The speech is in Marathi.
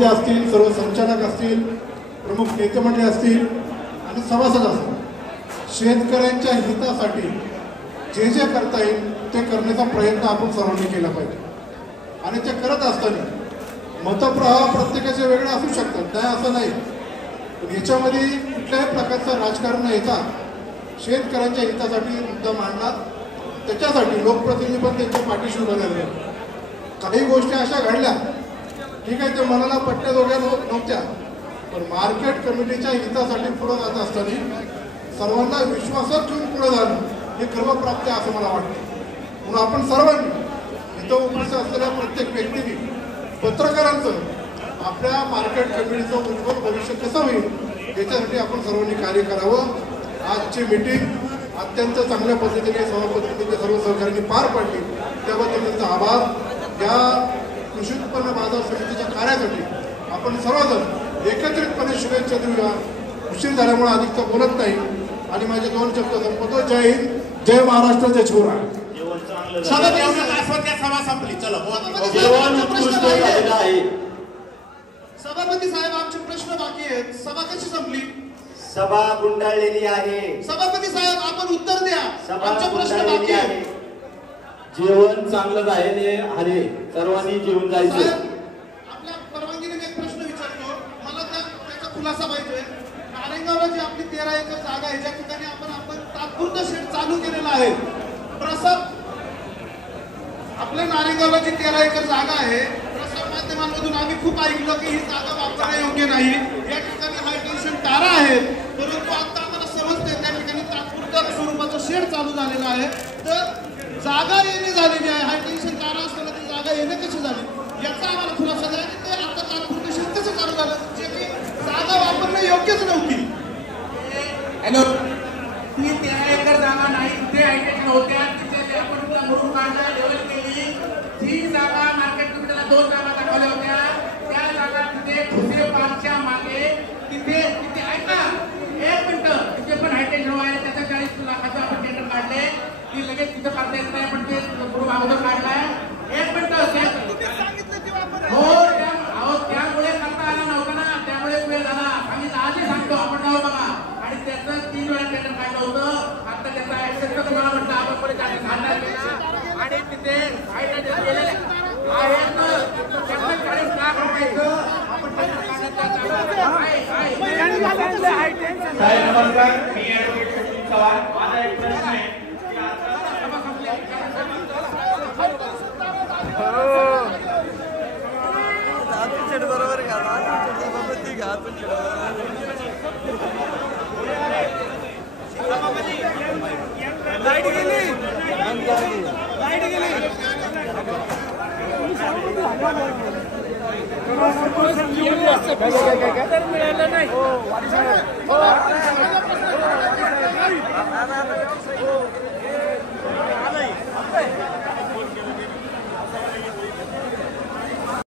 सरपंच असतील, सर्व संचालक असतील, प्रमुख नेते मंडळी असतील आणि सभासद असतील, शेतकऱ्यांच्या हितासाठी जे जे करता येईल ते करण्याचा प्रयत्न आपण सर्वांनी केला पाहिजे. आणि ते करत असताना मतप्रवाह प्रत्येकाचे वेगळे असू शकतात, नाही असं नाही, पण याच्यामध्ये कुठल्याही प्रकारचं राजकारण न येता शेतकऱ्यांच्या हितासाठी मुद्दा मांडला. त्याच्यासाठी लोकप्रतिनिधी पण त्यांच्या पाठीशी उभे राहिले. काही गोष्टी अशा घडल्या, ठीक आहे, ते मनाला पटण्याजोग्या नव्हत्या, पण मार्केट कमिटीच्या हितासाठी पुढे जात असताना सर्वांना विश्वासात ठेवून पुढे जाणं हे क्रमप्राप्त आहे असं मला वाटतं. म्हणून आपण सर्वांनी इथं उपस्थित असलेल्या प्रत्येक व्यक्तीने, पत्रकारांचं आपल्या मार्केट कमिटीचं उज्ज्वल भविष्य कसं होईल याच्यासाठी आपण सर्वांनी कार्य करावं. आजची मीटिंग अत्यंत चांगल्या पद्धतीने सभापतींनी सर्व सहकार्यांनी पार पाडली, त्याबद्दल त्यांचा आभार. या कृषी उत्पन्न बाजार समितीच्या कार्यासाठी आपण सर्वजण एकत्रितपणे शुभेच्छा देऊया. उशीर झाल्यामुळे अधिकचं बोलत नाही आणि माझे 2 शब्द संपवतो. जय हिंद, जय महाराष्ट्र, जय शिवराय. सभा संपली. चला सभापती साहेब, आमचे प्रश्न बाकी आहेत. सभा कशी संपली? सभा गुंडाळलेली आहे. सभापती साहेब, आपण उत्तर द्या. आमचे प्रश्न बाकी आहेत. जेवण चांगलं आहे अरे सर्वांनी जेवून जायचं. आपल्या परवानगीने एक प्रश्न विचारतो, मला त्याचा खुलासा पाहिजे. नारायणगावला जी आपली 13 एकर जागा आहे, ज्या ठिकाणी आपण तात्पुरतं शेड चालू केलेलं आहे, प्रसार आपल्या नारायणगावला जी 13 एकर जागा आहे, प्रसार माध्यमांमधून आम्ही खूप ऐकलं की ही जागा वापरणे योग्य नाही. या ठिकाणी हाय टेन्शन तारा आहेत, परंतु आता आम्हाला समजते त्या ठिकाणी तात्पुरत्या स्वरूपाचं शेड चालू झालेलं आहे. तर जागा येणे झालेली आहे, हाय टेन्शन तारा असताना ती जागा येणे कशी झाली याचा आम्हाला खुलासा द्या. ते आता तात्पुरतं शेड कसं चालू झालं, जे की जागा वापरणे योग्यच नव्हती. हॅलो, ती 13 एकर जागा नाही, तिथे हायटेन्शन होत्या, तिथे आपण मुरुम काढला, डेव्हलप केली. ही जागा मार्केट कमिटीला 2 जागा दाखवल्या होत्या. त्या जागा तिथे ठुसे पार्कच्या मागे तिथे ऐका 1 मिनिट, तिथे पण हायटेन्शन व्हायला त्याचा 40 लाखाचं आपण टेंडर काढले. ती लगेच तिथं काढता येत नाही, पण ते मुरुम अगोदर काढलाय. 1 मिनिट हो, त्यामुळे करता आला नव्हता ना, त्यामुळे वेळ झाला. आम्ही आजही सांगतो, आपण नाव बघा. आणि त्याचं 3 वेळा टेंडर काढलं होतं. आता त्याचा ऍक्सेस तुम्हाला म्हटलं आपण परत काढणार केला आणि तिथे हायटेन्शन केलेले आहेत. 40 लाख रुपयाचं आपण टेंडर काढण्यात साहेब नमस्कार, मी ॲडव्होकेट सचिन चव्हाण. माझा एक प्रश्न आहे. बरोबर का लाईट गेली मिळालं नाही.